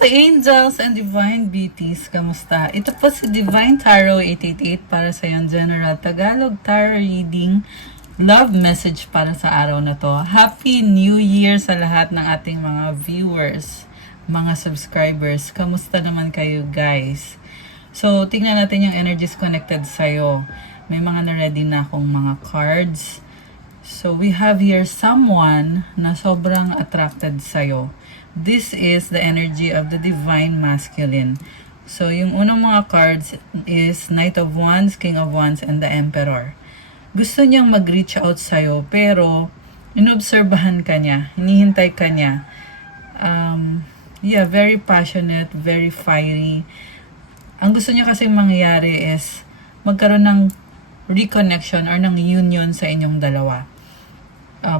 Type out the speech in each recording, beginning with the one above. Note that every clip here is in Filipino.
Angels and Divine Beauties, kamusta? Ito po si Divine Tarot 888 para sa yung General Tagalog Tarot Reading Love Message para sa araw na to. Happy New Year sa lahat ng ating mga viewers, mga subscribers. Kamusta naman kayo guys? So, tingnan natin yung energies connected sa'yo. May mga na-ready na akong mga cards. So, we have here someone na sobrang attracted sa'yo. This is the energy of the Divine Masculine. So, yung unang mga cards is Knight of Wands, King of Wands, and the Emperor. Gusto niyang mag-reach out sa'yo, pero inobserbahan ka niya, hinihintay ka niya. Very passionate, very fiery. Ang gusto niya kasi mangyari is magkaroon ng reconnection or ng union sa inyong dalawa.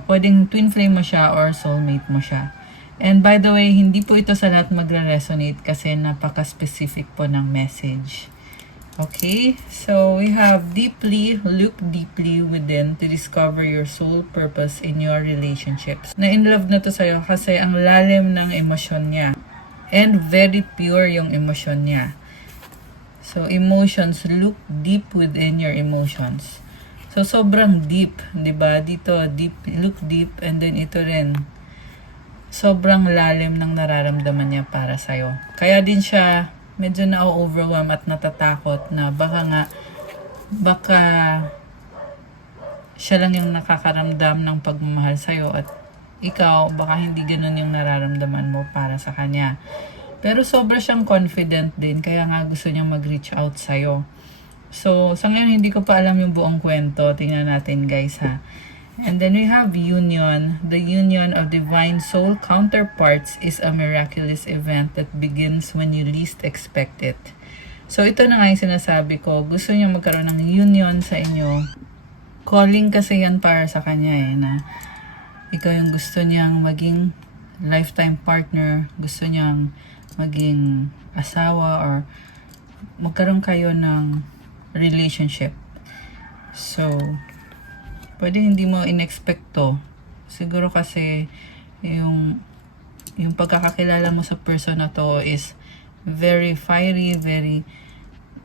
Pwedeng twin flame mo siya or soulmate mo siya. And by the way, hindi po ito sa lahat magre-resonate kasi napaka-specific po ng message. Okay? So, we have look deeply within to discover your soul purpose in your relationships. Na-in-love na to sa'yo kasi ang lalim ng emosyon niya. And very pure yung emosyon niya. So, emotions, look deep within your emotions. So, sobrang deep, di ba? Dito, deep, look deep, and then ito rin. Sobrang lalim ng nararamdaman niya para sa'yo. Kaya din siya medyo na-overwhelm at natatakot na baka siya lang yung nakakaramdam ng pagmamahal sa'yo at ikaw, baka hindi ganun yung nararamdaman mo para sa kanya. Pero sobra siyang confident din, kaya nga gusto niyang mag-reach out sa'yo. So, sa ngayon hindi ko pa alam yung buong kwento. Tingnan natin guys ha. And then we have union. The union of divine soul counterparts is a miraculous event that begins when you least expect it. So ito na nga yung sinasabi ko. Gusto niya magkaroon ng union sa inyo. Calling kasi yan para sa kanya na ikaw yung gusto niyang maging lifetime partner. Gusto niyang maging asawa or magkaroon kayo ng relationship. So, pwede hindi mo in-expect to. Siguro kasi yung pagkakakilala mo sa person na to is very fiery,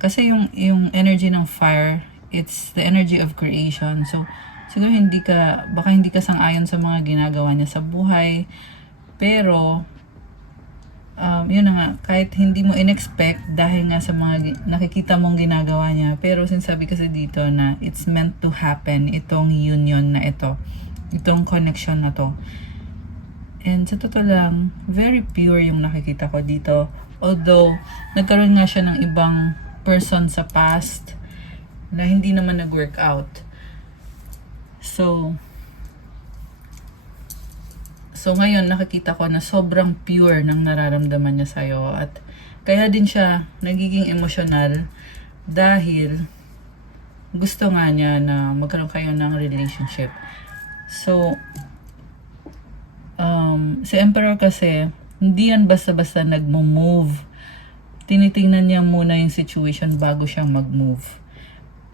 kasi yung energy ng fire, it's the energy of creation. So, siguro baka hindi ka sang-ayon sa mga ginagawa niya sa buhay. Pero, yun na nga, kahit hindi mo in-expect dahil nga sa mga nakikita mong ginagawa niya, pero sinasabi kasi dito na it's meant to happen, itong union na itong connection na to. And sa totoo lang, very pure yung nakikita ko dito. Although, nagkaroon nga siya ng ibang person sa past na hindi naman nag-work out. So ngayon nakikita ko na sobrang pure ng nararamdaman niya sa'yo at kaya din siya nagiging emotional dahil gusto nga niya na magkaroon kayo ng relationship. So, si Emperor kasi hindi yan basta-basta nagmo-move. Tinitingnan niya muna yung situation bago siya mag-move.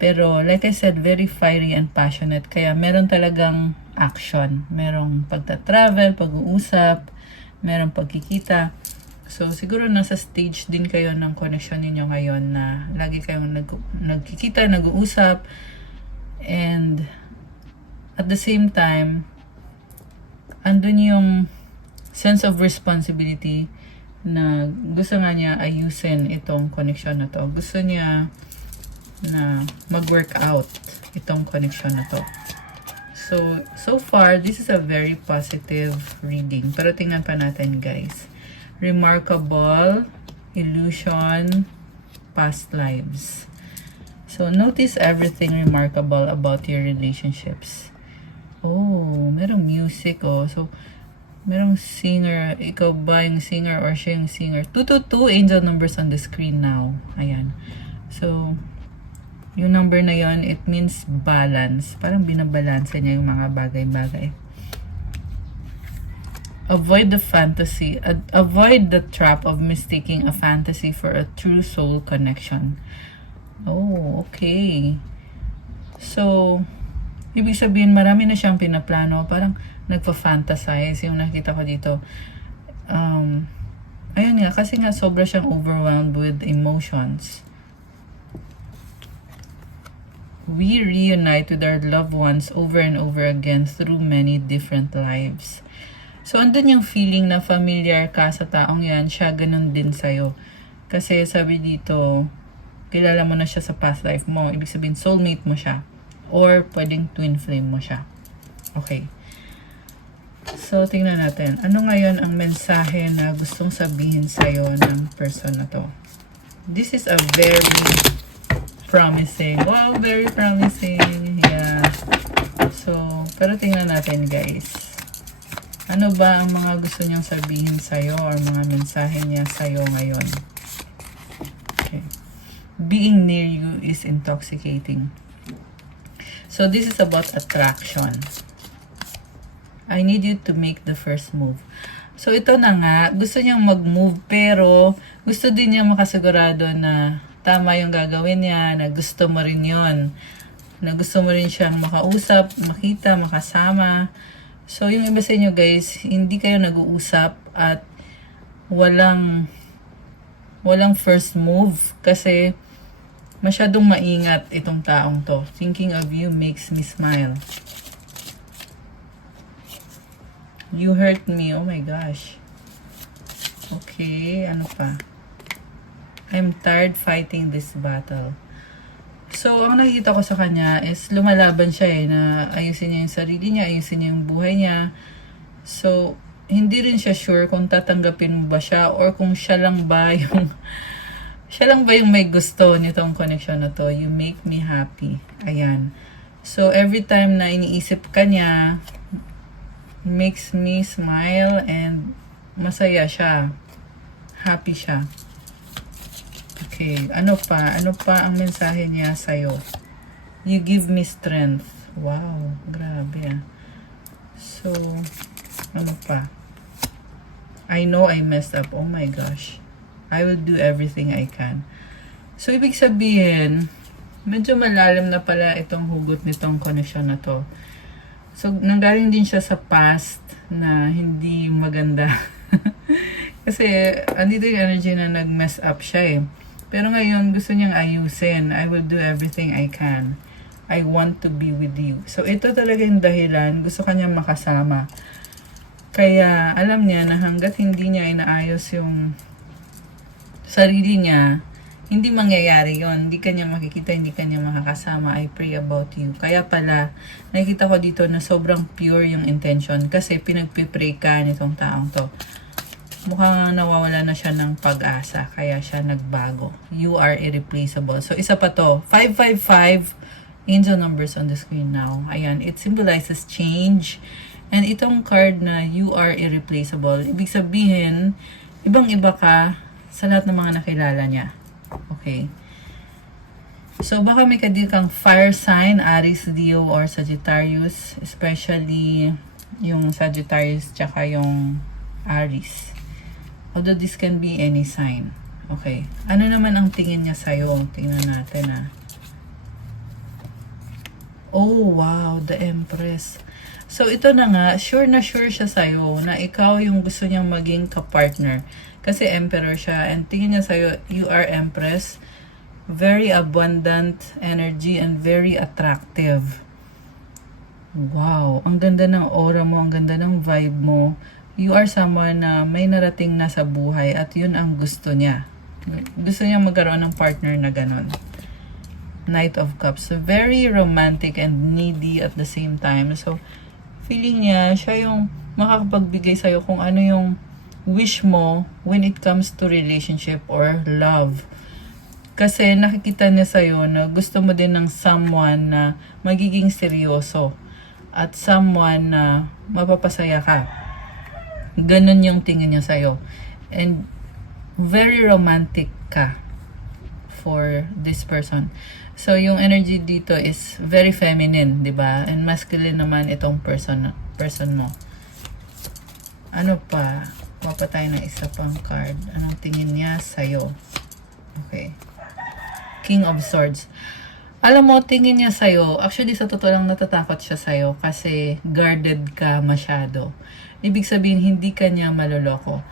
Pero like I said, very fiery and passionate. Kaya meron talagang action. Merong pagta-travel, pag-uusap, merong pagkikita. So siguro nasa stage din kayo ng connection ninyo ngayon na lagi kayong nagkikita, nag-uusap. And at the same time, andun yung sense of responsibility na gusto nga niya ayusin itong connection na to. Gusto niya na mag-work out itong connection na to. So far, this is a very positive reading. Pero tingnan pa natin guys. Remarkable, illusion, past lives. So notice everything remarkable about your relationships. Oh, merong music So, merong singer. Ikaw ba yung singer or siya yung singer? 222 angel numbers on the screen now. Ayan. So, yung number na yon, it means balance. Parang binabalansa niya yung mga bagay-bagay. Avoid the trap of mistaking a fantasy for a true soul connection. Oh, okay. So, ibig sabihin, marami na siyang pinaplano. Parang nagpa-fantasize yung nakita ko dito. Ayun nga, siya kasi nga sobra siyang overwhelmed with emotions. We reunite with our loved ones over and over again through many different lives. So, andun yung feeling na familiar ka sa taong yan, siya ganun din sa'yo. Kasi sabi dito, kilala mo na siya sa past life mo. Ibig sabihin, soulmate mo siya. Or pwedeng twin flame mo siya. Okay. So, tingnan natin. Ano ngayon ang mensahe na gustong sabihin sa'yo ng person na to? This is a very promising. Wow, very promising. Yeah. So, pero tingnan natin guys. Ano ba ang mga gusto niyang sabihin sa'yo or mga mensahe niya sa'yo ngayon? Okay. Being near you is intoxicating. So, this is about attraction. I need you to make the first move. So, ito na nga. Gusto niyang mag-move pero gusto din niya makasigurado na tama yung gagawin niya, na gusto mo rin yun. Na gusto mo rin siyang makausap, makita, makasama. So, yung iba sa inyo guys, hindi kayo nag-uusap at walang first move kasi masyadong maingat itong taong to. Thinking of you makes me smile. You hurt me. Oh my gosh. Okay, ano pa? I'm tired fighting this battle. So, ang nakikita ko sa kanya is lumalaban siya na ayusin niya yung sarili niya, ayusin niya yung buhay niya. So, hindi rin siya sure kung tatanggapin mo ba siya or kung siya lang ba yung may gusto nitong connection na to. You make me happy. Ayan. So, every time na iniisip ka niya, makes me smile and masaya siya. Happy siya. Okay, ano pa? Ano pa ang mensahe niya sa'yo? You give me strength. Wow, grabe ah. So, ano pa? I know I messed up. Oh my gosh. I will do everything I can. So, ibig sabihin, medyo malalim na pala itong hugot nitong connection na to. So, nanggaling din siya sa past na hindi maganda. Kasi, andito yung energy na nag-mess up siya eh. Pero ngayon, gusto niyang ayusin. I will do everything I can. I want to be with you. So, ito talaga yung dahilan. Gusto kanyang makasama. Kaya, alam niya na hanggat hindi niya inaayos yung sarili niya, hindi mangyayari yon. Hindi kanya makikita, hindi kanya makakasama. I pray about you. Kaya pala, nakikita ko dito na sobrang pure yung intention kasi pinagpipray ka nitong taong to. Mukhang nawawala na siya ng pag-asa, kaya siya nagbago. You are irreplaceable. So, isa pa to. 555, angel numbers on the screen now. Ayan, it symbolizes change. And itong card na you are irreplaceable, ibig sabihin, ibang-iba ka sa lahat ng mga nakilala niya. Okay. So, baka may kadil kang fire sign, Aries, Leo, or Sagittarius. Especially yung Sagittarius tsaka yung Aries. Although this can be any sign. Okay. Ano naman ang tingin niya sa'yo? Tingnan natin ah. Oh, wow. The Empress. So, ito na nga. Sure na sure siya sa'yo na ikaw yung gusto niyang maging kapartner. Kasi Emperor siya. And tingin niya sa'yo, you are Empress. Very abundant energy and very attractive. Wow. Ang ganda ng aura mo. Ang ganda ng vibe mo. You are someone na may narating na sa buhay at yun ang gusto niya. Gusto niya magkaroon ng partner na ganon. Knight of Cups. So, very romantic and needy at the same time. So, feeling niya, siya yung makakapagbigay sa'yo kung ano yung wish mo when it comes to relationship or love. Kasi nakikita niya sa'yo na gusto mo din ng someone na magiging seryoso at someone na mapapasaya ka. Ganon yung tingin niya sa'yo. And very romantic ka for this person. So, yung energy dito is very feminine, di ba? And masculine naman itong person mo. Ano pa? Mapatay na isa pang card. Anong tingin niya sa'yo? Okay. King of Swords. Alam mo, tingin niya sa'yo, actually sa totoo lang natatakot siya sa'yo kasi guarded ka masyado. Ibig sabihin, hindi ka niya maloloko.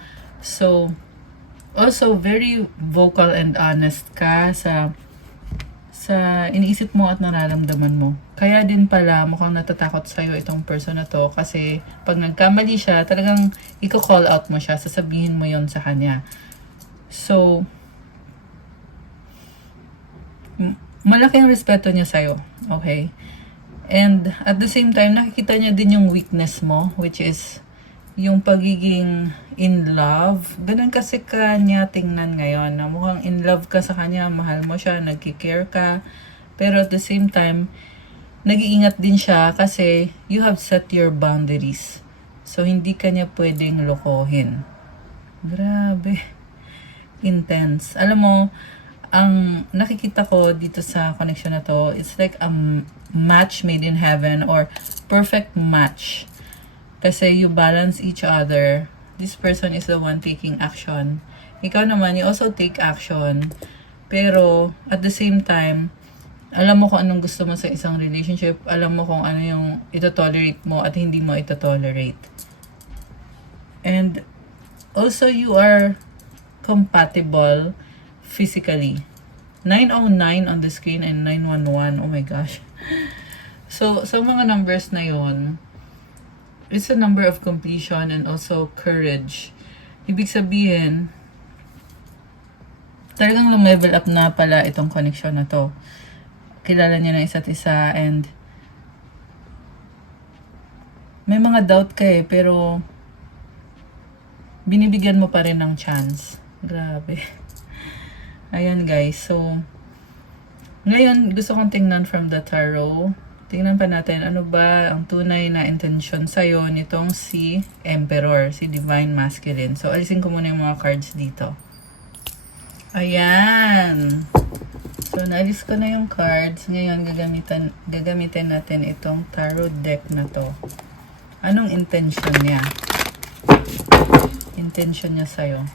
So, Also, very vocal and honest ka sa iniisip mo at nararamdaman mo. Kaya din pala mukhang natatakot sa'yo itong person na to kasi pag nagkamali siya, talagang i-call out mo siya, sasabihin mo yon sa kanya. So, malaking respeto niya sa'yo. Okay? And at the same time, nakikita niya din yung weakness mo, which is yung pagiging in love. Ganun kasi kanya tingnan ngayon, na mukhang in love ka sa kanya, mahal mo siya, nagki-care ka. Pero at the same time, nag-iingat din siya kasi you have set your boundaries. So, hindi ka niya pwedeng lokohin. Grabe. Intense. Alam mo, ang nakikita ko dito sa connection na to, it's like a match made in heaven or perfect match. Kasi you balance each other. This person is the one taking action. Ikaw naman, you also take action. Pero, at the same time, alam mo kung anong gusto mo sa isang relationship. Alam mo kung ano yung ito-tolerate mo at hindi mo ito-tolerate. And, also you are compatible physically. 909 on the screen and 911. Oh my gosh. So, sa mga numbers na yon, it's a number of completion and also courage. Ibig sabihin, talagang lumevel up na pala itong connection na to. Kilala niya na isa't isa and may mga doubt ka pero binibigyan mo pa rin ng chance. Grabe. Ayan guys, so ngayon gusto kong tingnan from the tarot. Tingnan pa natin ano ba ang tunay na intention sa'yo nitong si Emperor, si Divine Masculine. So, alisin ko muna yung mga cards dito. Ayan. So, naalis ko na yung cards. Ngayon, gagamitin natin itong tarot deck na to. Anong intention niya? Intention niya sa'yo.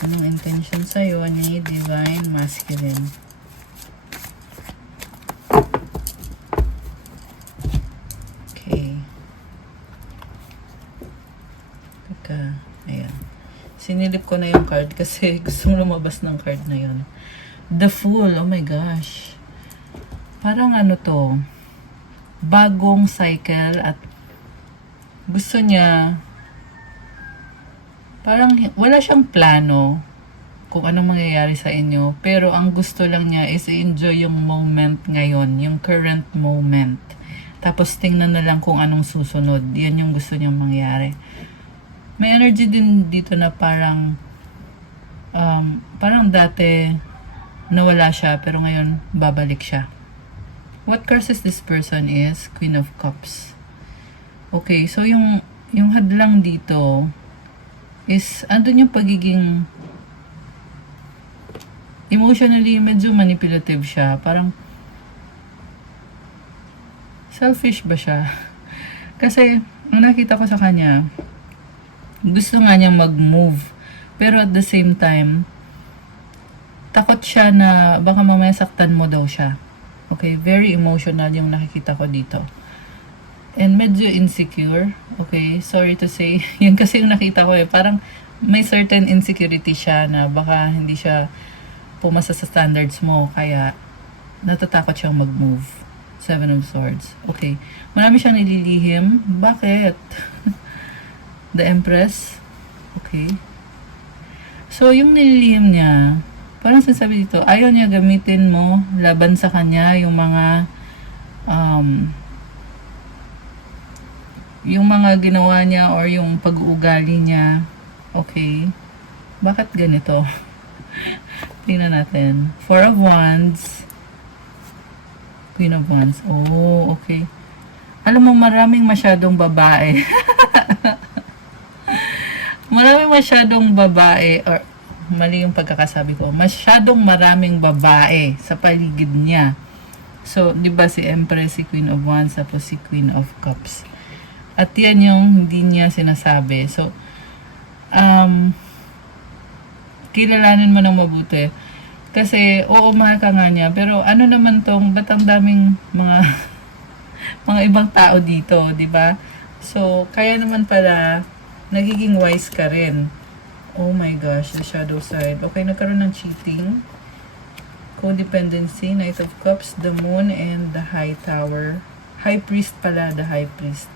Anong intention sa'yo ni Divine Masculine? Okay. Teka. Ayan. Sinilip ko na yung card kasi gustong lumabas ng card na yun. The Fool. Oh my gosh. Parang ano to? Bagong cycle at gusto niya parang wala siyang plano kung anong mangyayari sa inyo. Pero ang gusto lang niya is enjoy yung moment ngayon. Yung current moment. Tapos tingnan na lang kung anong susunod. Yan yung gusto niyang mangyari. May energy din dito na parang dati nawala siya pero ngayon babalik siya. What curses this person is Queen of Cups. Okay, so yung hadlang dito is andun yung pagiging emotionally medyo manipulative siya. Parang selfish ba siya? Kasi ang nakita ko sa kanya, gusto nga niya mag-move. Pero at the same time, takot siya na baka mamaya saktan mo daw siya. Okay, very emotional yung nakikita ko dito. And medyo insecure. Okay, sorry to say. Yan kasi yung nakita ko Parang may certain insecurity siya na baka hindi siya pumasa sa standards mo. Kaya natatakot siyang mag-move. Seven of Swords. Okay. Marami siyang nililihim. Bakit? The Empress. Okay. So, yung nililihim niya, parang sinasabi dito, ayaw niya gamitin mo laban sa kanya yung mga ginawa niya or yung pag-uugali niya. Okay. Bakit ganito? Tingnan natin. Four of Wands. Queen of Wands. Oh, okay. Alam mo, maraming masyadong babae. Maraming masyadong babae or mali yung pagkakasabi ko. Masyadong maraming babae sa paligid niya. So, di ba si Empress, si Queen of Wands, tapos si Queen of Cups. At yan yung hindi niya sinasabi. So, kilalanin mo ng mabuti. Kasi, oo, mahal ka nga niya. Pero ano naman tong, ba't ang daming mga ibang tao dito, di ba? So, kaya naman pala, nagiging wise ka rin. Oh my gosh, the shadow side. Okay, nagkaroon ng cheating. Codependency, Knight of Cups, the Moon, and the High Tower. High Priest pala, the High Priest.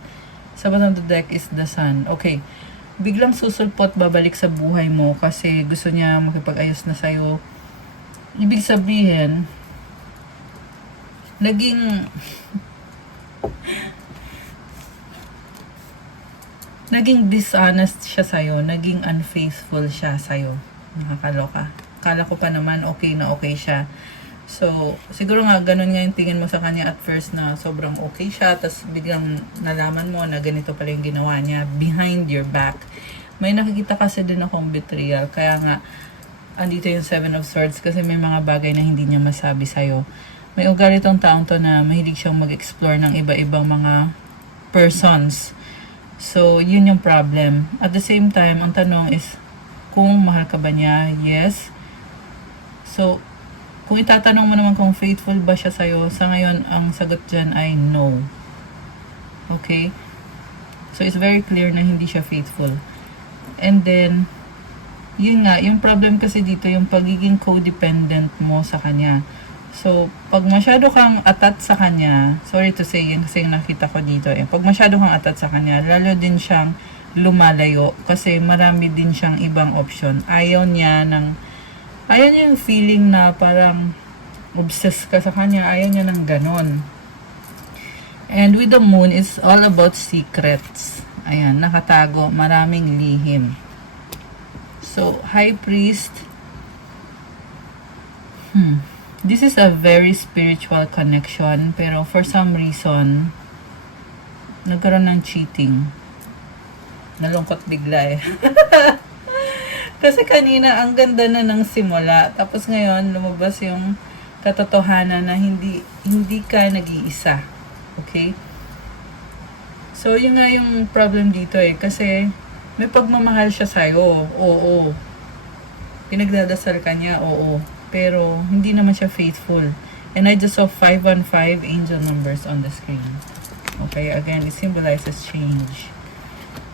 Sa bottom of the deck is the Sun. Okay, biglang susulpot, babalik sa buhay mo kasi gusto niya makipag-ayos na sa'yo. Ibig sabihin, naging dishonest siya sa'yo, naging unfaithful siya sa'yo. Nakakaloka. Kala ko pa naman okay na okay siya. So, siguro nga ganun nga yung tingin mo sa kanya at first na sobrang okay siya, tapos biglang nalaman mo na ganito pala yung ginawa niya behind your back. May nakikita kasi din akong betrayal, kaya nga andito yung Seven of Swords kasi may mga bagay na hindi niya masabi sa'yo. May ugali tong taong to na mahilig siyang mag-explore ng iba-ibang mga persons. So, yun yung problem. At the same time, ang tanong is, kung mahal ka ba niya? Yes. So, kung itatanong mo naman kung faithful ba siya sa'yo, sa ngayon, ang sagot dyan ay no. Okay? So, it's very clear na hindi siya faithful. And then, yun nga, yung problem kasi dito, yung pagiging codependent mo sa kanya. So, pag masyado kang atat sa kanya, sorry to say, yun kasi yung nakita ko dito pag masyado kang atat sa kanya, lalo din siyang lumalayo kasi marami din siyang ibang option. Ayaw niya yung feeling na parang obsessed ka sa kanya, ayaw niya ng ganon. And with the Moon, it's all about secrets. Ayan, nakatago, maraming lihim. So, High Priest, this is a very spiritual connection, pero for some reason, nagkaroon ng cheating. Nalungkot bigla Kasi kanina, ang ganda na ng simula. Tapos ngayon, lumabas yung katotohanan na hindi ka nag-iisa. Okay? So, yun nga yung problem dito Kasi, may pagmamahal siya sa'yo. Oo. Pinagdadasal ka niya. Oo. Pero, hindi naman siya faithful. And I just saw 515 angel numbers on the screen. Okay, again, it symbolizes change.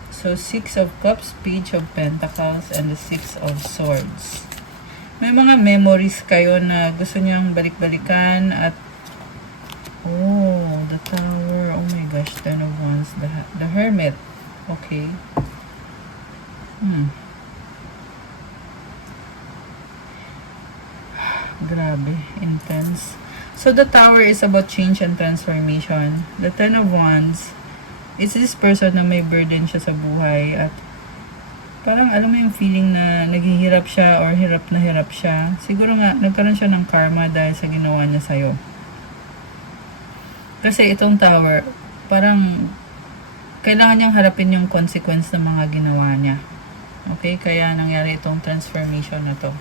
So, 6 of Cups, Page of Pentacles, and the 6 of Swords. May mga memories kayo na gusto niyang balik-balikan at the Tower. Oh my gosh, 10 of Wands. The Hermit. Okay. Grabe, intense. So, the Tower is about change and transformation. The 10 of Wands, it's this person na may burden siya sa buhay at parang alam mo yung feeling na naghihirap siya or hirap na hirap siya. Siguro nga, nagkaroon siya ng karma dahil sa ginawa niya sa'yo. Kasi itong Tower, parang kailangan niyang harapin yung consequence ng mga ginawa niya. Okay? Kaya nangyari itong transformation na to.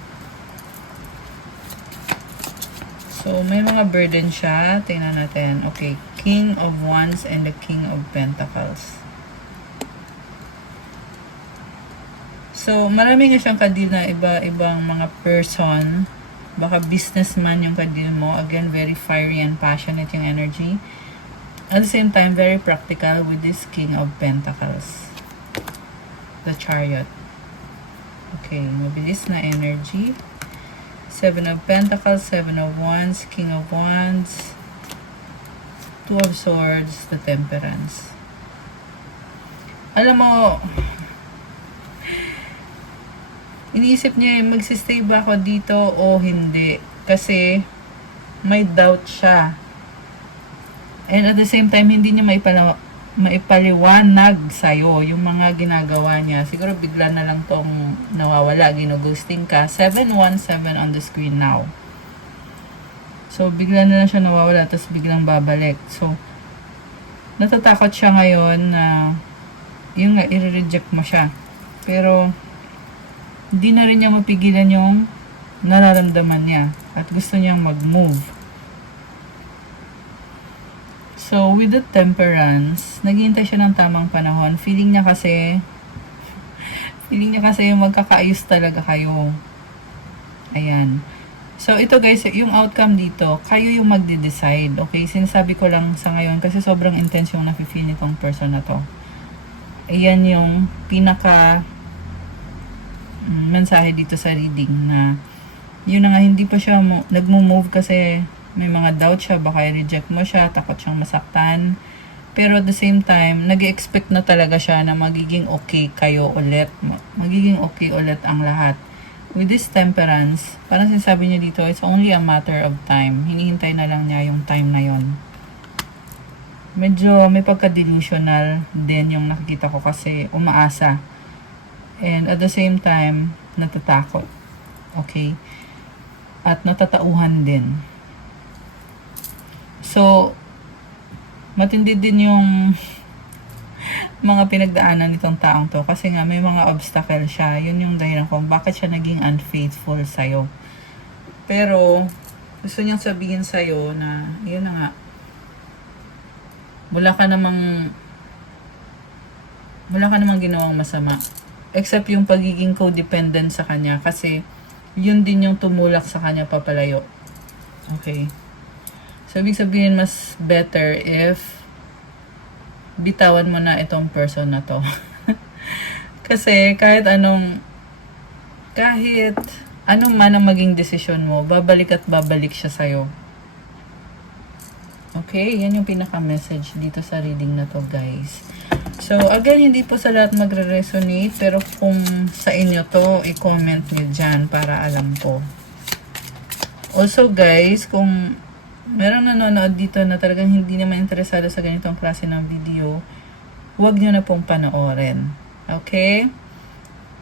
So, may mga burden siya. Tingnan natin. Okay. King of Wands and the King of Pentacles. So, marami nga siyang kadil na iba-ibang mga person. Baka businessman yung kadil mo. Again, very fiery and passionate yung energy. At the same time, very practical with this King of Pentacles. The Chariot. Okay. Mabilis na energy. 7 of Pentacles, 7 of Wands, King of Wands, 2 of Swords, the Temperance. Alam mo, iniisip niya magsistay ba ako dito o hindi. Kasi may doubt siya. And at the same time, hindi niya maipaliwanag sa'yo yung mga ginagawa niya. Siguro bigla na lang tong nawawala, ginugusting ka. 717 on the screen now. So, bigla na lang siya nawawala, tapos biglang babalik. So, natatakot siya ngayon na yung nga, i-reject mo siya. Pero, hindi na rin niya mapigilan yung nararamdaman niya. At gusto niyang mag-move. So, with the Temperance, naghihintay siya ng tamang panahon. Feeling niya kasi magkakaayos talaga kayo. Ayan. So, ito guys, yung outcome dito, kayo yung magde-decide. Okay? Sinasabi ko lang sa ngayon kasi sobrang intense yung nafe-feel nitong person na to. Ayan yung pinaka mensahe dito sa reading na yun na nga, hindi pa siya nagmo-move kasi may mga doubt siya, baka i-reject mo siya, takot siyang masaktan. Pero at the same time, nag-expect na talaga siya na magiging okay kayo ulit. Magiging okay ulit ang lahat. With this temperance, parang sinasabi niya dito, it's only a matter of time. Hinihintay na lang niya yung time na yon. Medyo may pagka-delusional din yung nakikita ko kasi umaasa. And at the same time, natatakot. Okay? At natatauhan din. So, matindi din yung mga pinagdaanan nitong taong to kasi nga may mga obstacle siya. Yun yung dahilan kung bakit siya naging unfaithful sa'yo. Pero, gusto niyang sabihin sa'yo na, yun na nga, wala ka namang ginawang masama. Except yung pagiging codependent sa kanya kasi yun din yung tumulak sa kanya papalayo. Okay. So, ibig sabihin, mas better if bitawan mo na itong person na to. Kasi kahit anong man ang maging desisyon mo, babalik at babalik siya sa'yo. Okay, yan yung pinaka-message dito sa reading na to, guys. So, again, hindi po sa lahat magre-resonate, pero kung sa inyo to, i-comment nyo dyan para alam ko. Also, guys, kung merong nanonood dito na talagang hindi naman interesado sa ganitong klase ng video, huwag nyo na pong panoorin. Okay?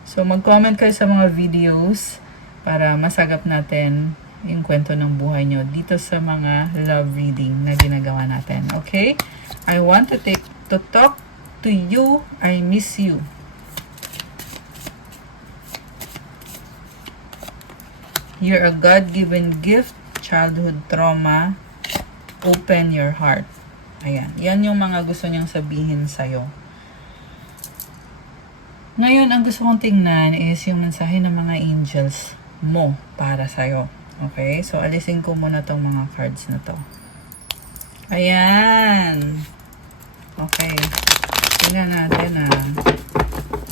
So, mag-comment kayo sa mga videos para masagap natin yung kwento ng buhay nyo dito sa mga love reading na ginagawa natin. Okay? I want to talk to you. I miss you. You're a God-given gift. Childhood trauma. Open your heart. Ayan. Yan yung mga gusto niyang sabihin sa'yo. Ngayon, ang gusto kong tingnan is yung mensahe ng mga angels mo para sa'yo. Okay? So, alisin ko muna tong mga cards na to. Ayan. Okay. Tingnan natin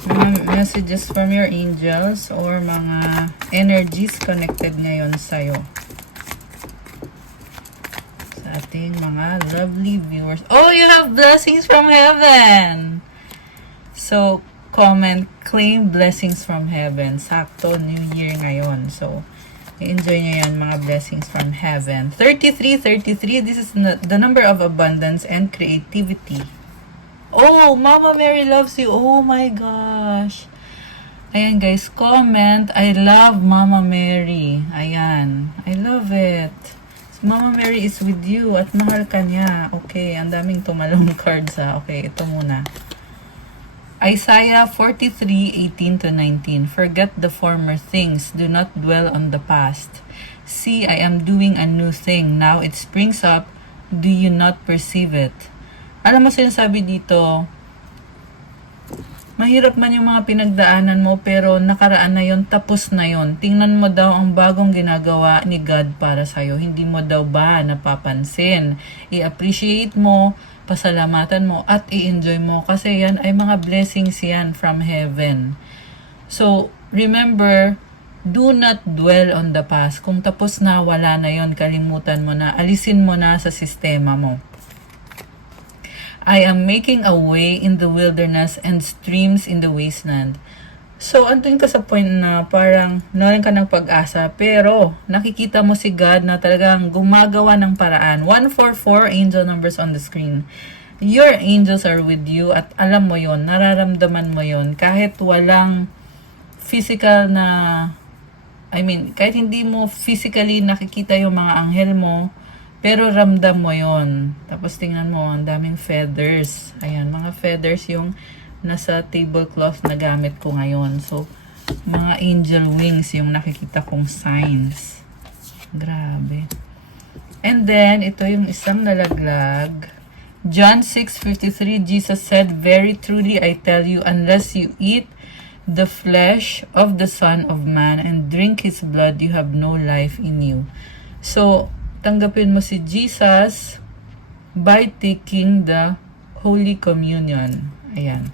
mga messages from your angels or mga energies connected ngayon sa'yo. Ating mga lovely viewers. Oh, you have blessings from heaven! So, comment, claim blessings from heaven. Sakto, New Year ngayon. So, enjoy nyo yan, mga blessings from heaven. 33, this is the number of abundance and creativity. Oh, Mama Mary loves you. Oh my gosh. Ayan guys, comment, I love Mama Mary. Ayan, I love it. Mama Mary is with you at mahal ka niya. Okay, ang daming tumalong cards ha. Okay, ito muna. Isaiah 43:18-19. Forget the former things. Do not dwell on the past. See, I am doing a new thing. Now it springs up. Do you not perceive it? Alam mo, sinasabi dito, mahirap man yung mga pinagdaanan mo, pero nakaraan na yon, tapos na yon. Tingnan mo daw ang bagong ginagawa ni God para sa'yo. Hindi mo daw ba napapansin? I-appreciate mo, pasalamatan mo, at i-enjoy mo. Kasi yan ay mga blessings yan from heaven. So, remember, do not dwell on the past. Kung tapos na, wala na yon, kalimutan mo na, alisin mo na sa sistema mo. I am making a way in the wilderness and streams in the wasteland. So, andun ka sa point na parang nawalan ka ng pag-asa, pero nakikita mo si God na talagang gumagawa ng paraan. 144 angel numbers on the screen. Your angels are with you at alam mo yon, nararamdaman mo yon, kahit walang physical na, kahit hindi mo physically nakikita yung mga anghel mo, pero ramdam mo yon. Tapos tingnan mo, ang daming feathers. Ayan, mga feathers yung nasa tablecloth na gamit ko ngayon. So, mga angel wings yung nakikita kong signs. Grabe. And then, ito yung isang nalaglag. John 6:53, Jesus said, "Very truly I tell you, unless you eat the flesh of the Son of Man and drink His blood, you have no life in you." So, tanggapin mo si Jesus by taking the Holy Communion. Ayan.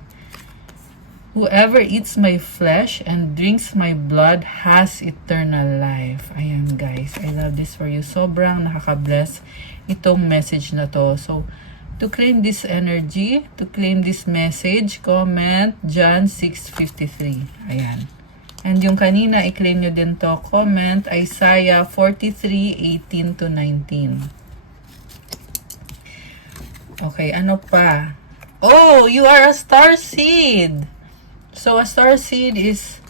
Whoever eats my flesh and drinks my blood has eternal life. Ayan guys, I love this for you. Sobrang nakaka-bless itong message na to. So, to claim this energy, to claim this message, comment John 6:53. Ayan. And yung kanina, i-claim nyo din to. Comment Isaiah 43:18 to 19. Okay, ano pa? Oh, you are a star seed! So, a star seed is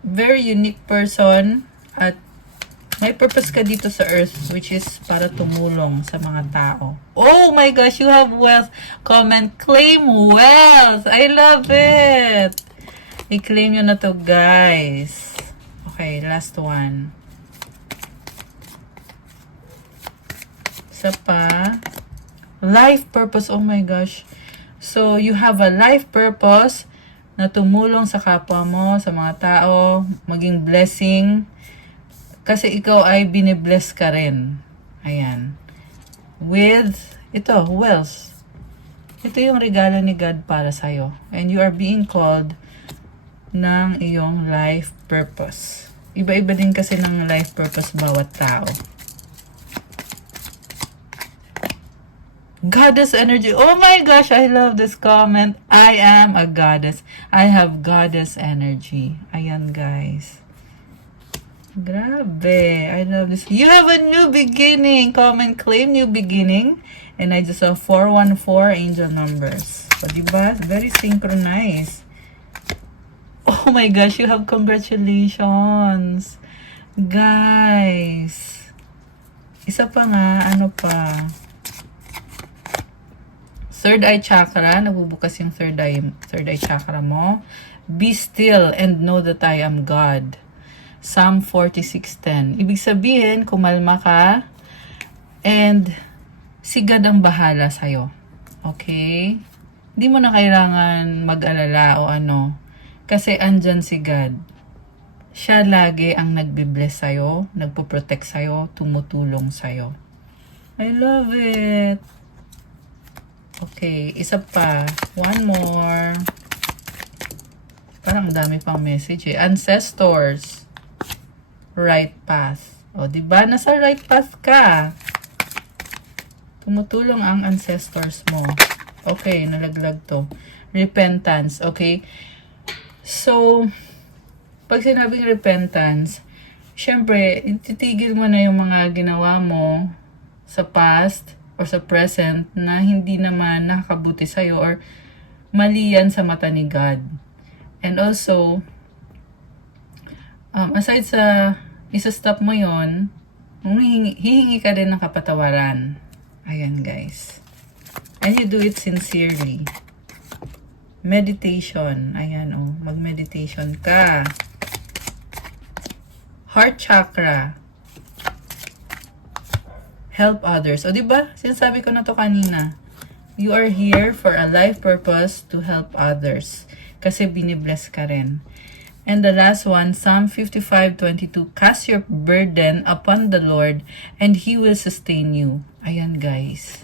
very unique person at may purpose ka dito sa earth, which is para tumulong sa mga tao. Oh my gosh, you have wealth. Comment, claim wealth. I love it. I-claim nyo na to, guys. Okay, last one. Isa pa. Life purpose. Oh my gosh. So, you have a life purpose na tumulong sa kapwa mo, sa mga tao, maging blessing. Kasi ikaw ay binibless ka rin. Ayan. With, ito, wealth. Ito yung regalo ni God para sa'yo. And you are being called ng iyong life purpose. Iba-iba din kasi ng life purpose bawat tao. Goddess energy. Oh my gosh, I love this comment. I am a goddess. I have goddess energy. Ayan, guys. Grabe. I love this. You have a new beginning. Comment, claim new beginning. And I just saw 414 angel numbers. So, diba? Very synchronized. Oh my gosh, you have congratulations. Guys. Isa pa nga, ano pa? Third eye chakra, nabubukas yung third eye chakra mo. Be still and know that I am God. Psalm 46:10. Ibig sabihin, kumalma ka and si God ang bahala sa'yo. Okay? Hindi mo na kailangan mag-alala o ano. Kasi andyan si God. Siya lagi ang nagbibless sa'yo, nagpo-protect sa'yo, tumutulong sa'yo. I love it. Okay, isa pa. One more. Parang dami pang message eh. Ancestors. Right path. O, diba? Nasa right path ka. Tumutulong ang ancestors mo. Okay, nalaglag to. Repentance. Okay. So, pag sinabing repentance, syempre, titigil mo na yung mga ginawa mo sa past or sa present na hindi naman nakakabuti sa'yo or mali yan sa mata ni God. And also, aside sa isa-stop mo yon, hihingi ka rin ng kapatawaran. Ayan, guys. And you do it sincerely. Meditation. Ayan, oh. Mag-meditation ka. Heart chakra. Help others. O, diba? Sinasabi ko na to kanina. You are here for a life purpose to help others. Kasi binibless ka rin. And the last one, Psalm 55:22. Cast your burden upon the Lord and He will sustain you. Ayan, guys.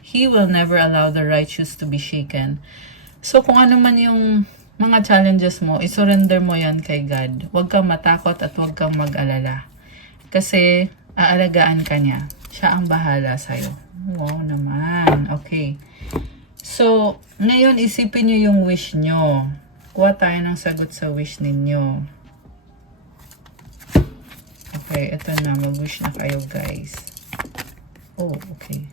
He will never allow the righteous to be shaken. So, kung ano man yung mga challenges mo, isurrender mo yan kay God. Huwag kang matakot at huwag kang mag-alala. Kasi, aalagaan ka niya. Siya ang bahala sa'yo. Wow naman. Okay. So, ngayon isipin nyo yung wish nyo. Kuha tayo ng sagot sa wish ninyo. Okay, ito na. Mag-wish na kayo, guys. Oh, okay.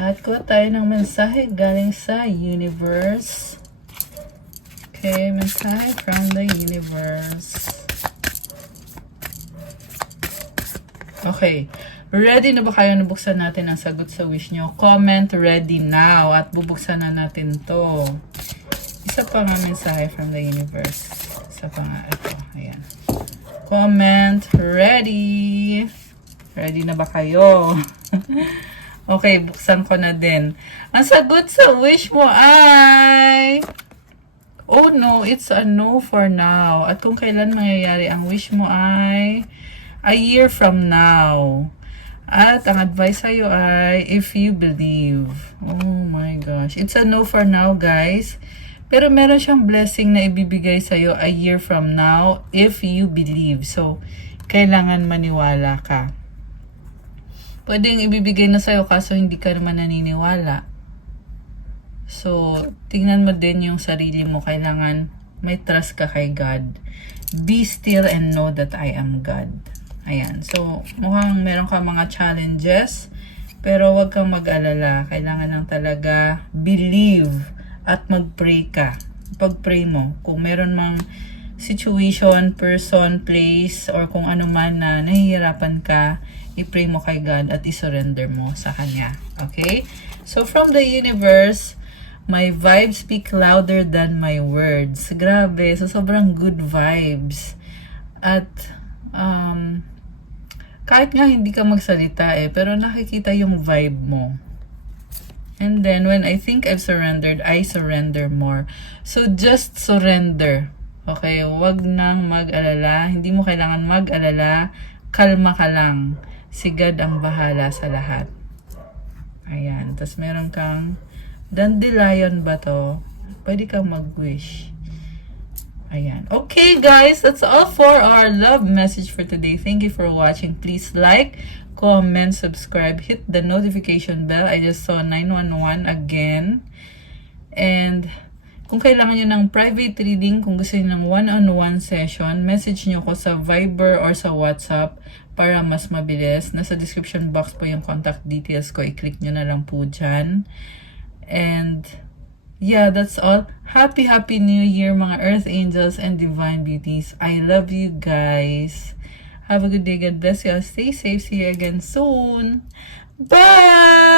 At kuha tayo ng mensahe galing sa universe. Okay, mensahe from the universe. Okay. Ready na ba kayo na buksan natin ang sagot sa wish nyo? Comment ready now at bubuksan na natin to. Isa pa nga mensahe from the universe. Isa pa nga ito. Ayan. Comment ready. Ready na ba kayo? Okay, buksan ko na din. Ang sagot sa wish mo ay... Oh no, it's a no for now. At kung kailan mangyayari ang wish mo ay a year from now. At ang advice sa'yo ay if you believe. Oh my gosh. It's a no for now, guys. Pero meron siyang blessing na ibibigay sa'yo a year from now if you believe. So, kailangan maniwala ka. Pwedeng ibibigay na sa'yo kaso hindi ka naman naniniwala. So, tingnan mo din yung sarili mo. Kailangan may trust ka kay God. Be still and know that I am God. Ayan. So, mukhang meron ka mga challenges. Pero wag kang mag-alala. Kailangan lang talaga believe at mag-pray ka. Pag-pray mo. Kung meron mang situation, person, place, or kung ano man na nahihirapan ka, i-pray mo kay God at i-surrender mo sa Kanya. Okay? So, from the universe, my vibes speak louder than my words. Grabe. So, sobrang good vibes. At, kahit nga hindi ka magsalita pero nakikita yung vibe mo. And then, when I think I've surrendered, I surrender more. So, just surrender. Okay? Wag nang mag-alala. Hindi mo kailangan mag-alala. Kalma ka lang. Si God ang bahala sa lahat. Ayan. Tapos, meron kang dandelion ba to? Pwede kang mag-wish. Ayan. Okay, guys. That's all for our love message for today. Thank you for watching. Please like, comment, subscribe, hit the notification bell. I just saw 911 again. And kung kailangan nyo ng private reading, kung gusto nyo ng one-on-one session, message nyo ko sa Viber or sa WhatsApp para mas mabilis. Nasa description box po yung contact details ko. I-click nyo na lang po dyan. And yeah, that's all. Happy New Year, mga Earth Angels and Divine Beauties. I love you guys. Have a good day. God bless you. Stay safe. See you again soon. Bye!